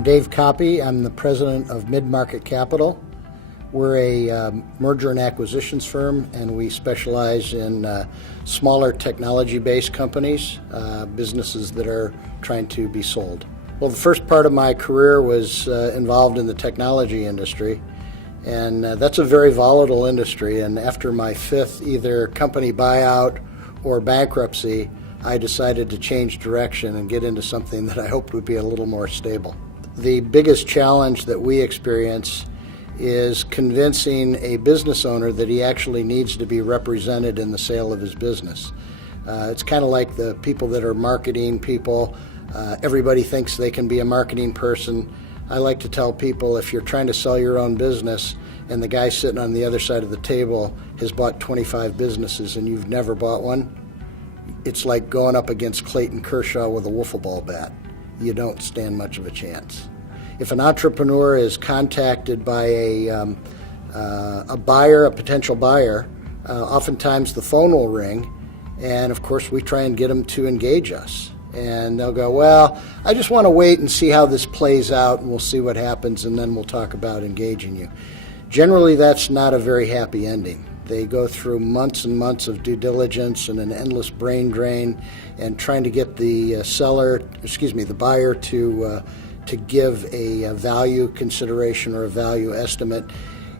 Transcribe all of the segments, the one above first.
I'm Dave Kauppi. I'm the president of MidMarket Capital. We're a merger and acquisitions firm, and we specialize in smaller technology-based companies, businesses that are trying to be sold. Well, the first part of my career was involved in the technology industry, and that's a very volatile industry. And after my fifth either company buyout or bankruptcy, I decided to change direction and get into something that I hoped would be a little more stable. The biggest challenge that we experience is convincing a business owner that he actually needs to be represented in the sale of his business. It's kind of like the people that are marketing people. Everybody thinks they can be a marketing person. I like to tell people, if you're trying to sell your own business and the guy sitting on the other side of the table has bought 25 businesses and you've never bought one, it's like going up against Clayton Kershaw with a wiffle ball bat. You don't stand much of a chance. If an entrepreneur is contacted by a buyer, a potential buyer, oftentimes the phone will ring, and of course we try and get them to engage us. And they'll go, well, I just want to wait and see how this plays out, and we'll see what happens, and then we'll talk about engaging you. Generally, that's not a very happy ending. They go through months and months of due diligence and an endless brain drain and trying to get the buyer to give a value consideration or a value estimate,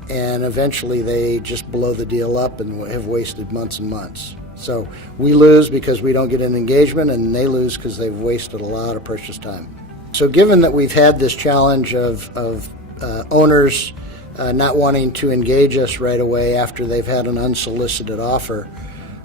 and eventually they just blow the deal up and have wasted months and months. So we lose because we don't get an engagement, and they lose because they've wasted a lot of precious time. So given that we've had this challenge of owners not wanting to engage us right away after they've had an unsolicited offer,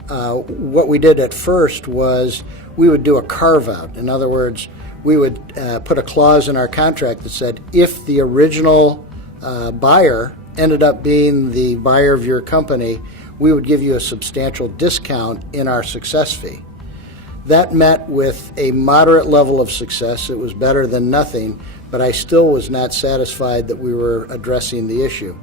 what we did at first was we would do a carve-out. In other words, we would put a clause in our contract that said if the original buyer ended up being the buyer of your company, we would give you a substantial discount in our success fee. That met with a moderate level of success. It was better than nothing, but I still was not satisfied that we were addressing the issue.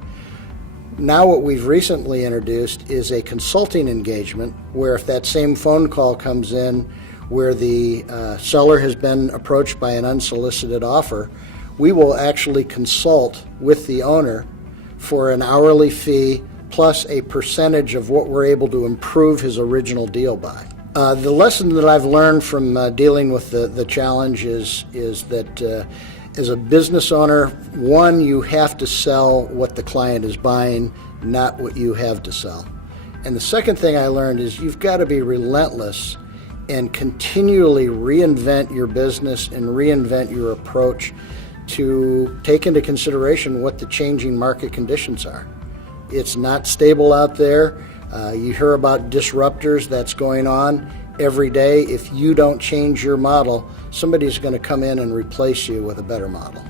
Now what we've recently introduced is a consulting engagement where if that same phone call comes in where the seller has been approached by an unsolicited offer, we will actually consult with the owner for an hourly fee plus a percentage of what we're able to improve his original deal by. The lesson that I've learned from dealing with the challenge is that as a business owner, one, you have to sell what the client is buying, not what you have to sell. And the second thing I learned is you've got to be relentless and continually reinvent your business and reinvent your approach to take into consideration what the changing market conditions are. It's not stable out there. You hear about disruptors that's going on every day. If you don't change your model, somebody's going to come in and replace you with a better model.